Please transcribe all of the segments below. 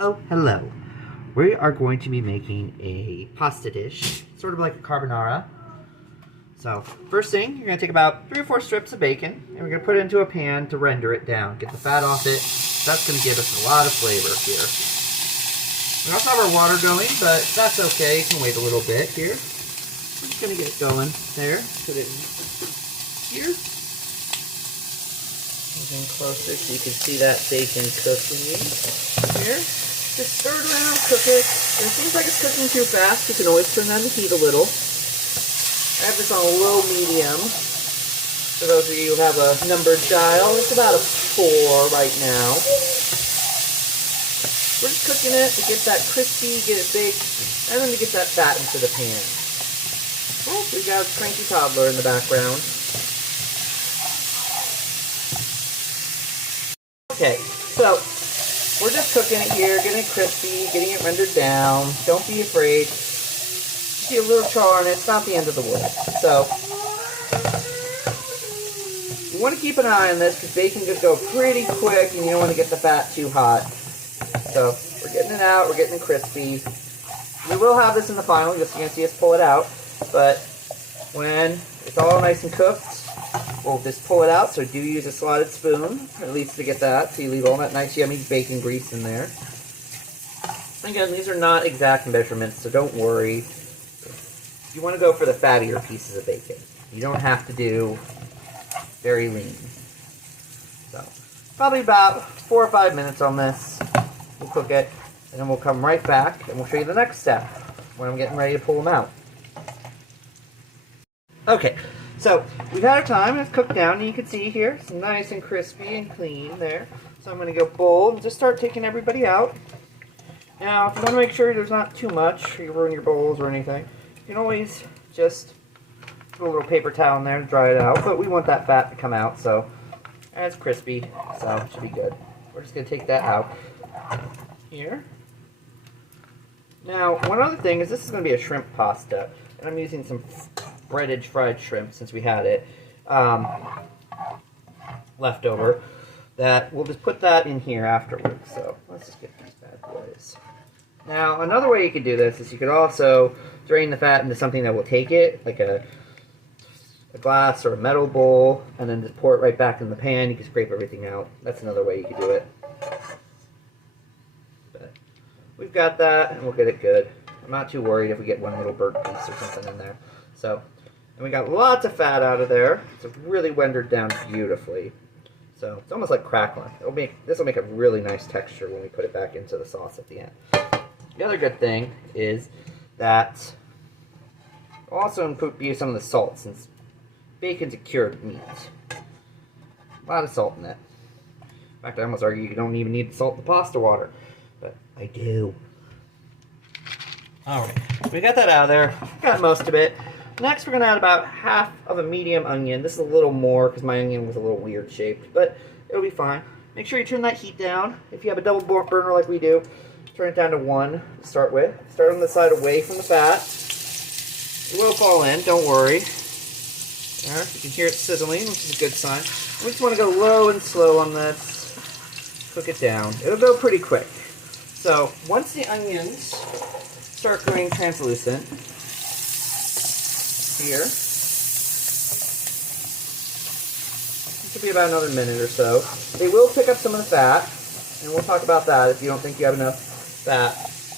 Oh, hello. We are going to be making a pasta dish, sort of like a carbonara. So, first thing, you're going to take about 3 or 4 strips of bacon, and we're going to put it into a pan to render it down. Get the fat off it. That's going to give us a lot of flavor here. We also have our water going, but that's okay. You can wait a little bit here. We're just going to get it going there. Put it in here. Moving closer so you can see that bacon cooking here. Just stir it around, cook it. And it seems like it's cooking too fast. You can always turn down the heat a little. I have this on a low medium. For those of you who have a numbered dial, it's about a 4 right now. We're just cooking it to get that crispy, get it baked, and then to get that fat into the pan. Oh, we got a cranky toddler in the background. Okay, so we're just cooking it here, getting it crispy, getting it rendered down. Don't be afraid. See a little char on it, it's not the end of the world. So, you want to keep an eye on this because bacon could go pretty quick and you don't want to get the fat too hot. So, we're getting it out, we're getting it crispy. We will have this in the final, you're just going to see us pull it out. But when it's all nice and cooked, we'll just pull it out. So do use a slotted spoon, at least to get that, so you leave all that nice yummy bacon grease in there. Again, these are not exact measurements, so don't worry. You want to go for the fattier pieces of bacon. You don't have to do very lean. So, probably about 4 or 5 minutes on this. We'll cook it, and then we'll come right back, and we'll show you the next step, when I'm getting ready to pull them out. Okay, so we've had our time, and it's cooked down, and you can see here, it's nice and crispy and clean there. So I'm going to go bold and just start taking everybody out. Now, if you want to make sure there's not too much, or you ruin your bowls or anything, you can always just put a little paper towel in there to dry it out, but we want that fat to come out, so it's crispy, so it should be good. We're just going to take that out here. Now, one other thing is this is going to be a shrimp pasta, and I'm using some breaded fried shrimp since we had it left over. That we'll just put that in here afterwards. So let's just get these bad boys. Now, another way you could do this is you could also drain the fat into something that will take it, like a glass or a metal bowl, and then just pour it right back in the pan. You can scrape everything out. That's another way you could do it. But we've got that, and we'll get it good. I'm not too worried if we get one little burnt piece or something in there. So, and we got lots of fat out of there. It's really rendered down beautifully. So it's almost like crackling. This will make a really nice texture when we put it back into the sauce at the end. The other good thing is that we'll also use some of the salt since bacon's a cured meat. A lot of salt in it. In fact, I almost argue you don't even need to salt the pasta water, but I do. Alright, we got that out of there. Got most of it. Next, we're going to add about half of a medium onion. This is a little more because my onion was a little weird shaped, but it'll be fine. Make sure you turn that heat down. If you have a double burner like we do, turn it down to 1 to start with. Start on the side away from the fat. It will fall in, don't worry. There, you can hear it sizzling, which is a good sign. We just want to go low and slow on this. Cook it down. It'll go pretty quick. So, once the onions start going translucent, here. This will be about another minute or so. They will pick up some of the fat, and we'll talk about that if you don't think you have enough fat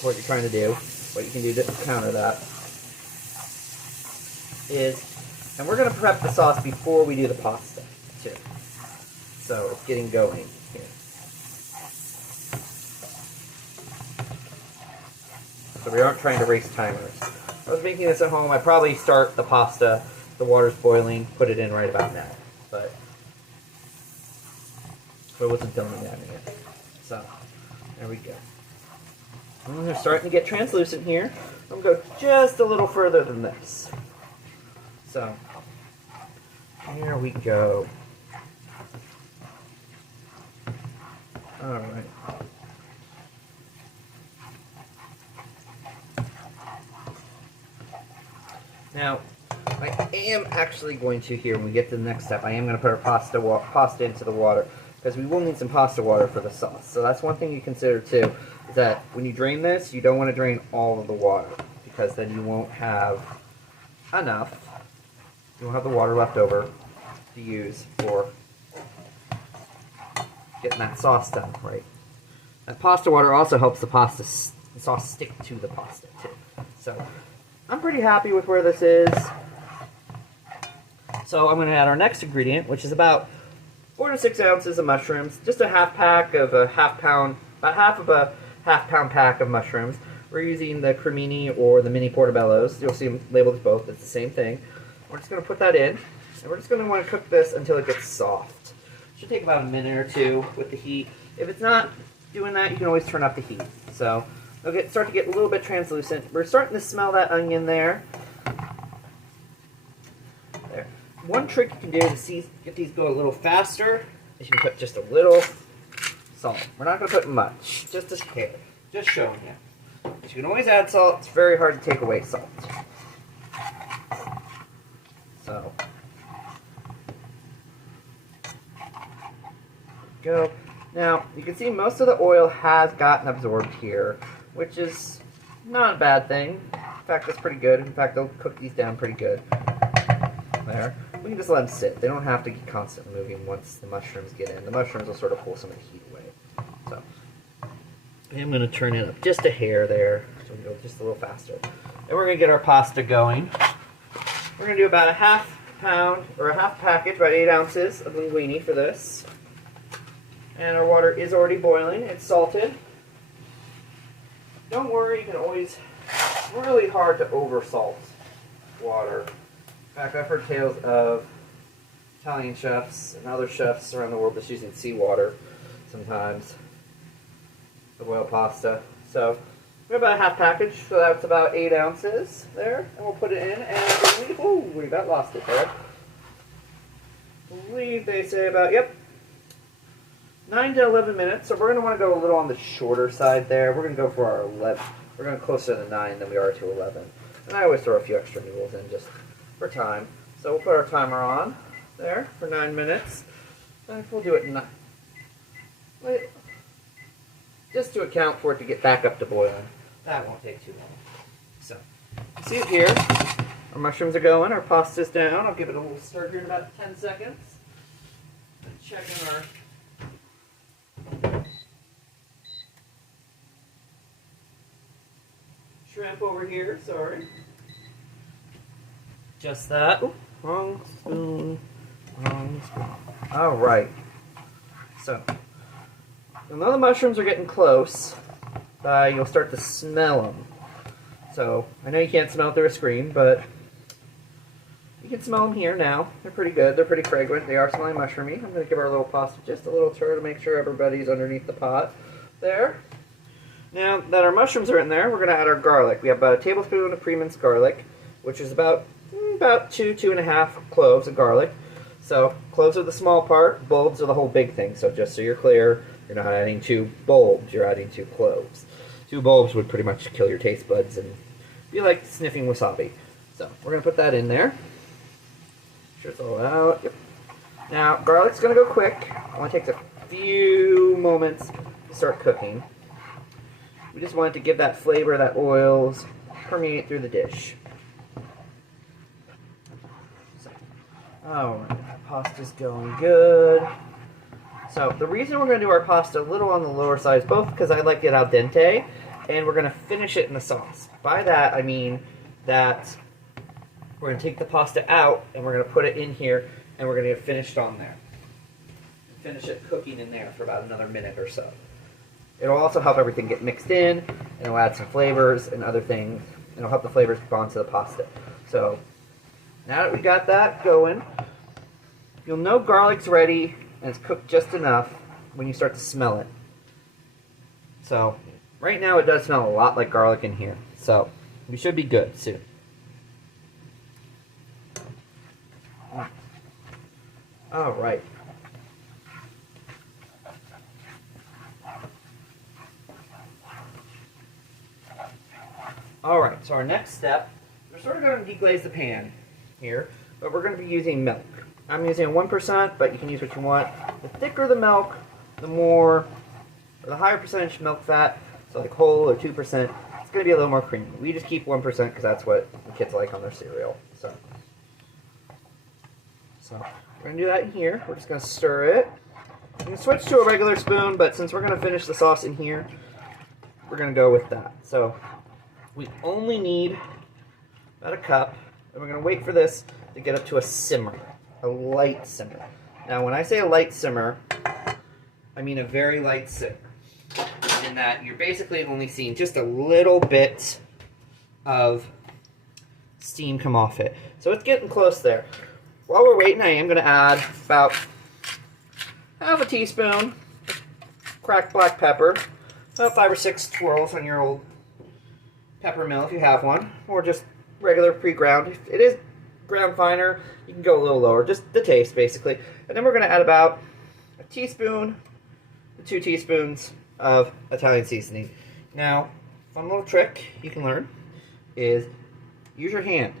for what you're trying to do. What you can do to counter that is, and we're going to prep the sauce before we do the pasta, too. So it's getting going here. So we aren't trying to race timers. If I was making this at home, I'd probably start the pasta, the water's boiling, put it in right about now. But I wasn't done with it. So, there we go. We're starting to get translucent here. I'm going to go just a little further than this. So, here we go. Alright. Now, I am actually going to, here when we get to the next step, I am going to put our pasta into the water, because we will need some pasta water for the sauce. So that's one thing you consider too. is that when you drain this, you don't want to drain all of the water, because then you won't have enough. You won't have the water left over to use for getting that sauce done right. That pasta water also helps the sauce stick to the pasta too. So I'm pretty happy with where this is. So I'm going to add our next ingredient, which is about 4 to 6 ounces of mushrooms, just a half pack of a half pound, about half of a half-pound pack of mushrooms. We're using the cremini or the mini portobellos. You'll see them labeled as both. It's the same thing. We're just going to put that in, and we're just going to want to cook this until it gets soft. It should take about a minute or two with the heat. If it's not doing that, you can always turn up the heat. So it'll start to get a little bit translucent. We're starting to smell that onion there. There. One trick you can do to get these go a little faster is you can put just a little salt. We're not going to put much, just a hair. Just showing you. But you can always add salt. It's very hard to take away salt. So, go. Now, you can see most of the oil has gotten absorbed here, which is not a bad thing. In fact, that's pretty good. In fact, they'll cook these down pretty good. There. We can just let them sit. They don't have to be constantly moving once the mushrooms get in. The mushrooms will sort of pull some of the heat away. So, I'm going to turn it up just a hair there, so we go just a little faster. And we're going to get our pasta going. We're going to do about a half pound, or a half package, about 8 ounces of linguini for this. And our water is already boiling. It's salted. Don't worry, you can always, it's really hard to over-salt water. In fact, I've heard tales of Italian chefs and other chefs around the world just using seawater sometimes to boil pasta. So we have about a half package, so that's about 8 ounces there. And we'll put it in, and we about lost it there. I believe they say about, 9 to 11 minutes. So we're going to want to go a little on the shorter side there. We're going to go for our 11. We're going closer to 9 than we are to 11. And I always throw a few extra noodles in just for time. So we'll put our timer on there for 9 minutes. And we'll do it in 9. Wait. Just to account for it to get back up to boiling. That won't take too long. So, you see it here. Our mushrooms are going. Our pasta's down. I'll give it a little stir here in about 10 seconds. And checking our shrimp over here. Sorry. Just that. Ooh, wrong spoon. Wrong spoon. All right. So, you'll know the mushrooms are getting close. You'll start to smell them. So, I know you can't smell it through a screen, but you can smell them here now. They're pretty good. They're pretty fragrant. They are smelling mushroomy. I'm going to give our little pasta just a little stir to make sure everybody's underneath the pot there. Now that our mushrooms are in there, we're going to add our garlic. We have about a tablespoon of pre-minced garlic, which is about 2.5 cloves of garlic. So, cloves are the small part, bulbs are the whole big thing. So just so you're clear, you're not adding 2 bulbs, you're adding 2 cloves. 2 bulbs would pretty much kill your taste buds and be like sniffing wasabi. So, we're going to put that in there. Sure it's all out. Yep. Now, garlic's going to go quick. It only takes a few moments to start cooking. We just want it to give that flavor, that oils, permeate through the dish. So, alright, pasta's going good. So, the reason we're going to do our pasta a little on the lower side is both because I like it al dente, and we're going to finish it in the sauce. By that, I mean that we're going to take the pasta out, and we're going to put it in here, and we're going to get it finished on there. Finish it cooking in there for about another minute or so. It'll also help everything get mixed in, and it'll add some flavors and other things. It'll help the flavors bond to the pasta. So, now that we got that going, you'll know garlic's ready, and it's cooked just enough when you start to smell it. So, right now it does smell a lot like garlic in here. So, we should be good soon. Alright. Alright, so our next step, we're sort of going to deglaze the pan here, but we're going to be using milk. I'm using 1%, but you can use what you want. The thicker the milk, the more, or the higher percentage milk fat, So like whole or 2%, it's going to be a little more creamy. We just keep 1% because that's what the kids like on their cereal. So we're going to do that in here. We're just going to stir it. I'm going to switch to a regular spoon, but since we're going to finish the sauce in here, we're going to go with that. So we only need about a cup, and we're going to wait for this to get up to a simmer, a light simmer. Now, when I say a light simmer, I mean a very light simmer, in that you're basically only seeing just a little bit of steam come off it. So it's getting close there. While we're waiting, I am going to add about half a teaspoon cracked black pepper, about 5 or 6 twirls on your old pepper mill if you have one, or just regular pre-ground. If it is ground finer, you can go a little lower, just the taste basically. And then we're going to add about a teaspoon to 2 teaspoons of Italian seasoning. Now, fun little trick you can learn is use your hand.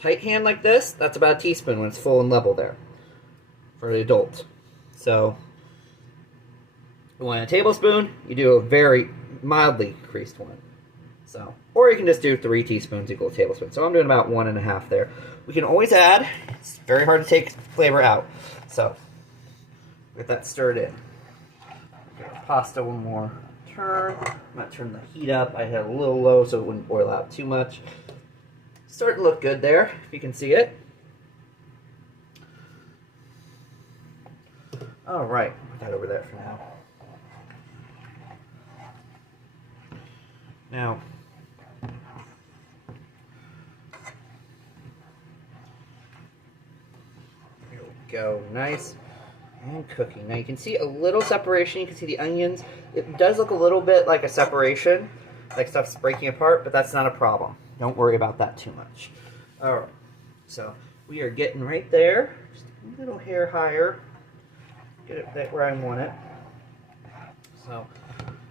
Tight hand like this, that's about a teaspoon when it's full and level there for the adult. So, you want a tablespoon, you do a very mildly creased one. So, or you can just do 3 teaspoons equal a tablespoon. So I'm doing about 1.5 there. We can always add, it's very hard to take flavor out. So, get that stirred in. Get our pasta one more turn. I'm going to turn the heat up. I had a little low so it wouldn't boil out too much. Starting to look good there, if you can see it. Alright, put that over there for now. Now, here we go, nice and cooking. Now you can see a little separation, you can see the onions. It does look a little bit like a separation, like stuff's breaking apart, but that's not a problem. Don't worry about that too much. Alright, so we are getting right there, just a little hair higher. Get it right where I want it. So,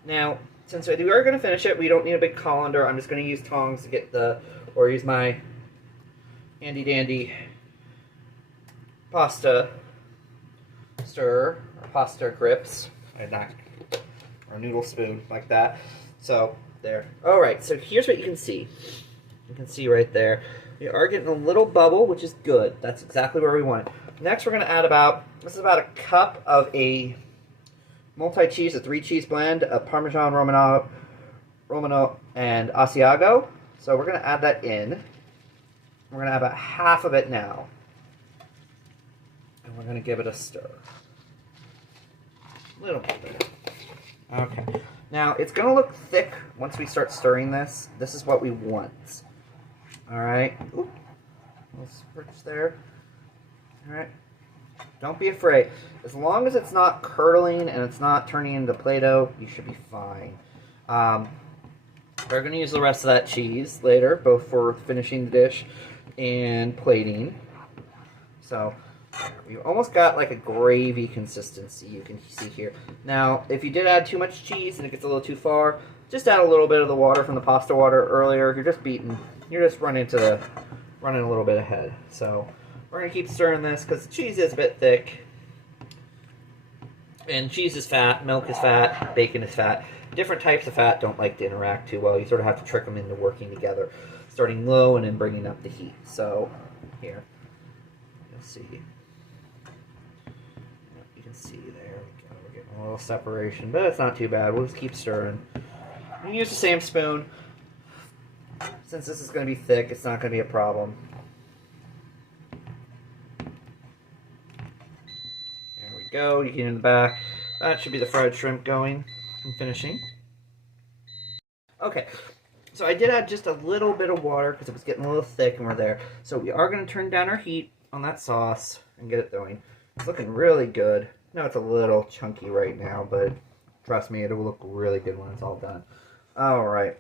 now, since we are going to finish it, we don't need a big colander. I'm just going to use tongs to get or use my handy dandy pasta stir, or pasta grips, or noodle spoon, like that. So, there. Alright, so here's what you can see. You can see right there. We are getting a little bubble, which is good. That's exactly where we want it. Next, we're going to add this is about a cup of a multi-cheese, a 3-cheese blend of Parmesan, Romano, and Asiago. So we're going to add that in. We're going to add about half of it now. And we're going to give it a stir. A little bit. Okay. Now, it's going to look thick once we start stirring this. This is what we want. Alright. Little spritz there. Alright. Don't be afraid. As long as it's not curdling and it's not turning into Play-Doh, you should be fine. We're going to use the rest of that cheese later, both for finishing the dish and plating. So, we've almost got like a gravy consistency you can see here. Now, if you did add too much cheese and it gets a little too far, just add a little bit of the water from the pasta water earlier. You're just running a little bit ahead. So, we're going to keep stirring this because the cheese is a bit thick. And cheese is fat, milk is fat, bacon is fat. Different types of fat don't like to interact too well. You sort of have to trick them into working together. Starting low and then bringing up the heat. So, here. You'll see. You can see there. We're getting a little separation, but it's not too bad. We'll just keep stirring. You can use the same spoon. Since this is going to be thick, it's not going to be a problem. Go, you get in the back. That should be the fried shrimp going and finishing. Okay, so I did add just a little bit of water because it was getting a little thick and we're there. So we are going to turn down our heat on that sauce and get it going. It's looking really good. I know it's a little chunky right now, but trust me, it will look really good when it's all done. Alright.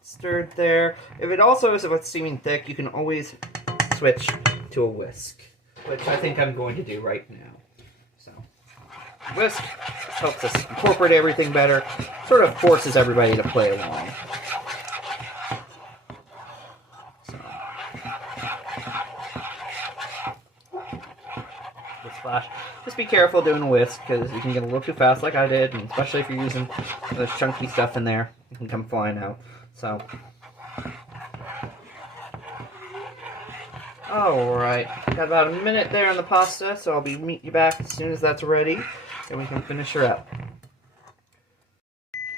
Stirred there. If it's seeming thick, you can always switch to a whisk, which I think I'm going to do right now. So, whisk helps us incorporate everything better, sort of forces everybody to play along. So, splash. Just be careful doing a whisk, because you can get a little too fast like I did, and especially if you're using those chunky stuff in there, it can come flying out. So, alright, got about a minute there on the pasta, so I'll be meet you back as soon as that's ready, and we can finish her up.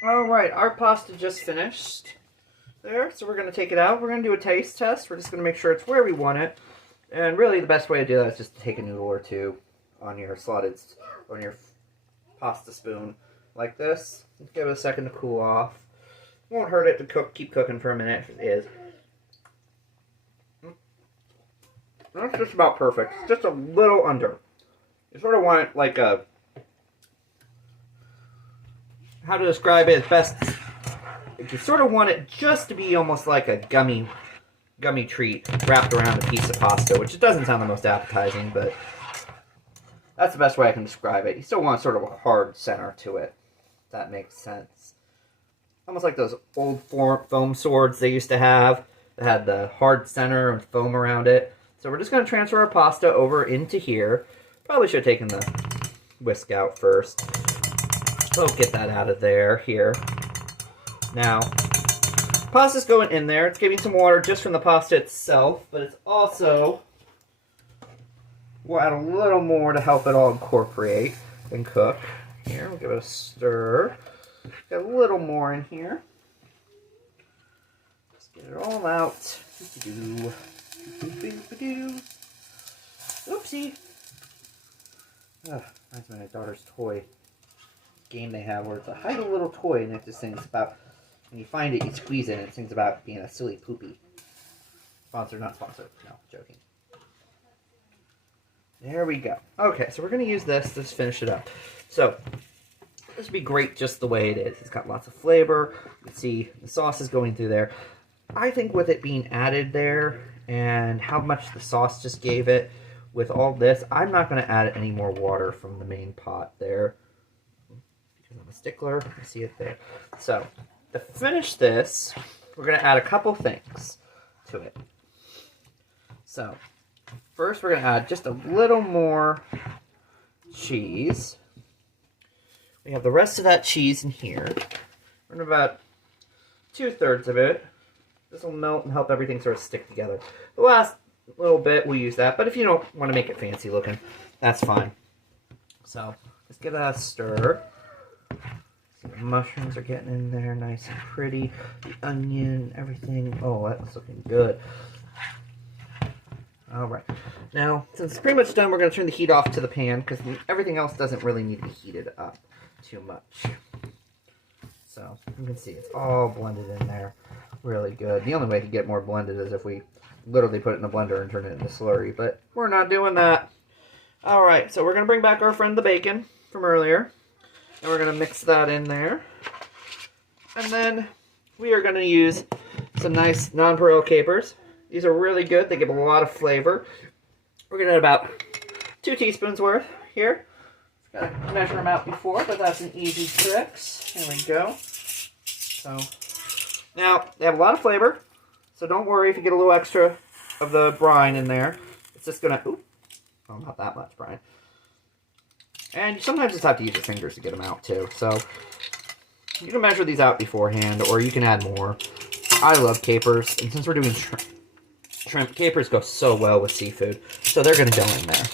Alright, our pasta just finished there, so we're going to take it out. We're going to do a taste test. We're just going to make sure it's where we want it. And really the best way to do that is just to take a noodle or two on your pasta spoon like this. Give it a second to cool off. Won't hurt it to keep cooking for a minute if it is. That's just about perfect. It's just a little under. You sort of want it like a... How to describe it is best. You sort of want it just to be almost like a gummy treat wrapped around a piece of pasta, which it doesn't sound the most appetizing, but that's the best way I can describe it. You still want sort of a hard center to it, if that makes sense. Almost like those old foam swords they used to have that had the hard center and foam around it. So we're just going to transfer our pasta over into here. Probably should have taken the whisk out first. We'll get that out of there here. Now, pasta's going in there. It's giving some water just from the pasta itself, but it's also, we'll add a little more to help it all incorporate and cook. Here, we'll give it a stir. Get a little more in here. Just get it all out. Oopsie. Reminds me of my daughter's toy game they have where it's a hide a little toy and it just sings about, when you find it, you squeeze it and it sings about being a silly poopy. Sponsored, not sponsored. No, joking. There we go. Okay, so we're going to use this to finish it up. So, this would be great just the way it is. It's got lots of flavor. You can see the sauce is going through there. I think with it being added there and how much the sauce just gave it with all this, I'm not going to add any more water from the main pot there. Because I'm a stickler. You see it there. So, to finish this, we're going to add a couple things to it. So, first we're going to add just a little more cheese. We have the rest of that cheese in here. We're going to about 2/3 of it. This will melt and help everything sort of stick together. The last little bit we'll use that, but if you don't want to make it fancy looking, that's fine. So, let's give that a stir. See, the mushrooms are getting in there nice and pretty. The onion, everything. Oh, that's looking good. Alright. Now, since it's pretty much done, we're going to turn the heat off to the pan because everything else doesn't really need to be heated up too much. So, you can see it's all blended in there really good. The only way to get more blended is if we literally put it in a blender and turn it into slurry, but we're not doing that. Alright, so we're going to bring back our friend the bacon from earlier. And we're going to mix that in there. And then we are going to use some nice nonpareil capers. These are really good. They give a lot of flavor. We're going to add about 2 teaspoons worth here. Got to measure them out before, but that's an easy tricks. Here we go. So, now, they have a lot of flavor. So don't worry if you get a little extra of the brine in there. It's just going to, oh, not that much brine. And you sometimes just have to use your fingers to get them out too. So you can measure these out beforehand, or you can add more. I love capers, and since we're doing shrimp, capers go so well with seafood. So they're going to go in there.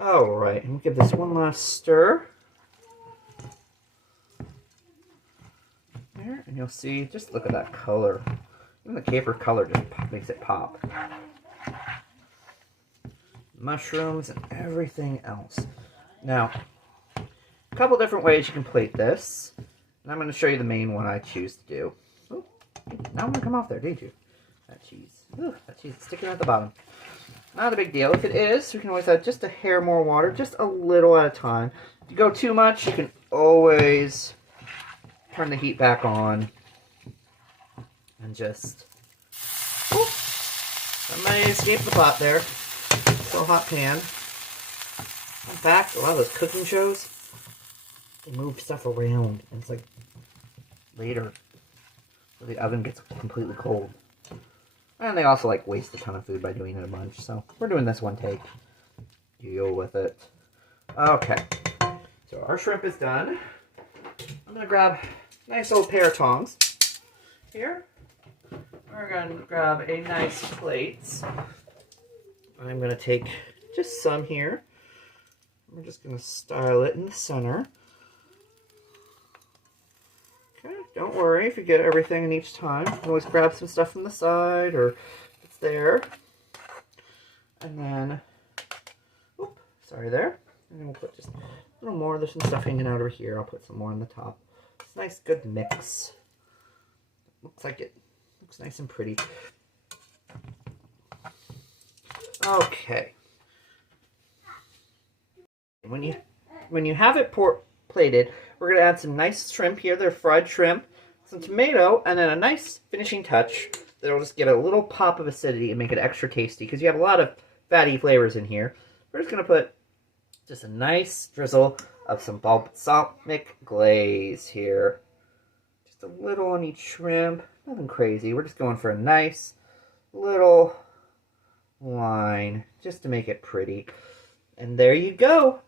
Alright, and we'll give this one last stir. There, and you'll see, just look at that color. Even the caper color just makes it pop. Mushrooms and everything else. Now, a couple different ways you can plate this. And I'm going to show you the main one I choose to do. Ooh, now I'm going to come off there, didn't you? That cheese. Ooh, that cheese is sticking at the bottom. Not a big deal. If it is, we can always add just a hair more water, just a little at a time. If you go too much, you can always turn the heat back on. And just... Ooh, somebody escaped the pot there. Still hot pan. In fact, a lot of those cooking shows, they move stuff around, and it's like later, so the oven gets completely cold. And they also like waste a ton of food by doing it a bunch, so we're doing this one take. deal with it. Okay, so our shrimp is done. I'm gonna grab a nice old pair of tongs here. We're gonna grab a nice plate. I'm gonna take just some here. We're just gonna style it in the center. Okay, don't worry if you get everything in each time. You can always grab some stuff from the side or it's there. And then, oops, sorry there. And then we'll put just a little more. There's some stuff hanging out over here. I'll put some more on the top. It's a nice, good mix. Looks like it looks nice and pretty. Okay. When you have it plated, we're going to add some nice shrimp here. They're fried shrimp, some tomato, and then a nice finishing touch that'll just give it a little pop of acidity and make it extra tasty because you have a lot of fatty flavors in here. We're just going to put just a nice drizzle of some balsamic glaze here. Just a little on each shrimp. Nothing crazy. We're just going for a nice little line just to make it pretty. And there you go.